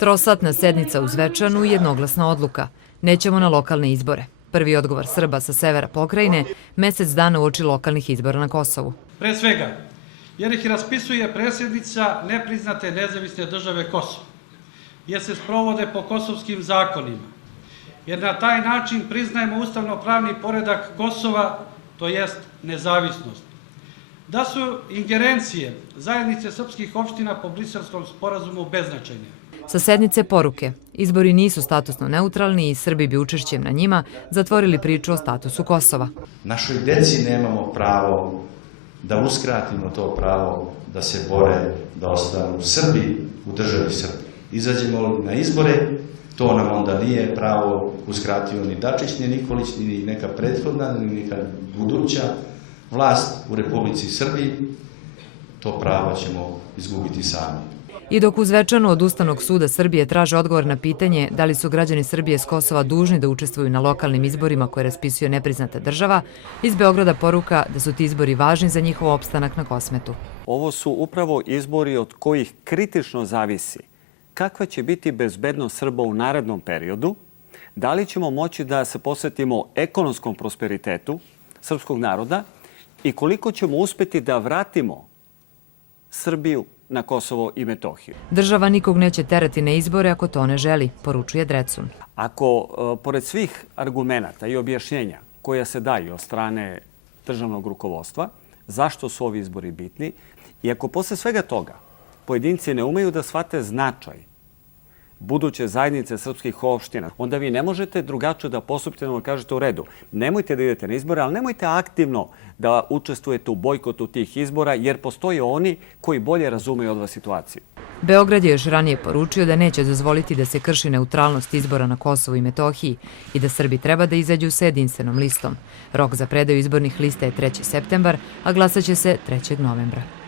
Trosatna sednica u Zvečanu i jednoglasna odluka. Nećemo na lokalne izbore. Prvi odgovor Srba sa severa pokrajine mesec dana uoči lokalnih izbora na Kosovu. Pre svega, jer ih raspisuje predsjednica nepriznate nezavisne države Kosovo, jer se sprovode po kosovskim zakonima, jer na taj način priznajemo ustavno-pravni poredak Kosova, to jest nezavisnost. Da su ingerencije zajednice srpskih opština po Briselskom sporazumu beznačajne. Sa sednice poruke, izbori nisu statusno neutralni i Srbi bi učešćem na njima zatvorili priču o statusu Kosova. Našoj deci nemamo pravo da uskratimo to pravo da se bore, da ostanu Srbi u državi Srbiji. Izađemo li na izbore, to nam onda nije pravo uskratio ni Dačić, ni Nikolić, ni neka prethodna, ni neka buduća vlast u Republici Srbiji. To pravo ćemo izgubiti sami. I dok u Zvečanu od Ustavnog suda Srbije traže odgovor na pitanje da li su građani Srbije s Kosova dužni da učestvuju na lokalnim izborima koje raspisuje nepriznata država, iz Beograda poruka da su ti izbori važni za njihov opstanak na Kosmetu. Ovo su upravo izbori od kojih kritično zavisi kakva će biti bezbednost Srba u narednom periodu, da li ćemo moći da se posvetimo ekonomskom prosperitetu srpskog naroda i koliko ćemo uspeti da vratimo Srbiju na Kosovo i Metohiju. Država nikog neće terati na izbore ako to ne želi, poručuje Drecun. Ako, pored svih argumenata i objašnjenja koja se daju od strane državnog rukovodstva, zašto su ovi izbori bitni, i ako posle svega toga pojedinci ne umeju da shvate značaj buduće zajednice srpskih opština, onda vi ne možete drugačije da postupite, da kažete u redu. Nemojte da idete na izbore, ali nemojte aktivno da učestvujete u bojkotu tih izbora, jer postoje oni koji bolje razumeju od vas situaciju. Beograd je još ranije poručio da neće dozvoliti da se krši neutralnost izbora na Kosovu i Metohiji i da Srbi treba da izađu sa jedinstvenom listom. Rok za predaju izbornih lista je 3. septembar, a glasaće se 3. novembra.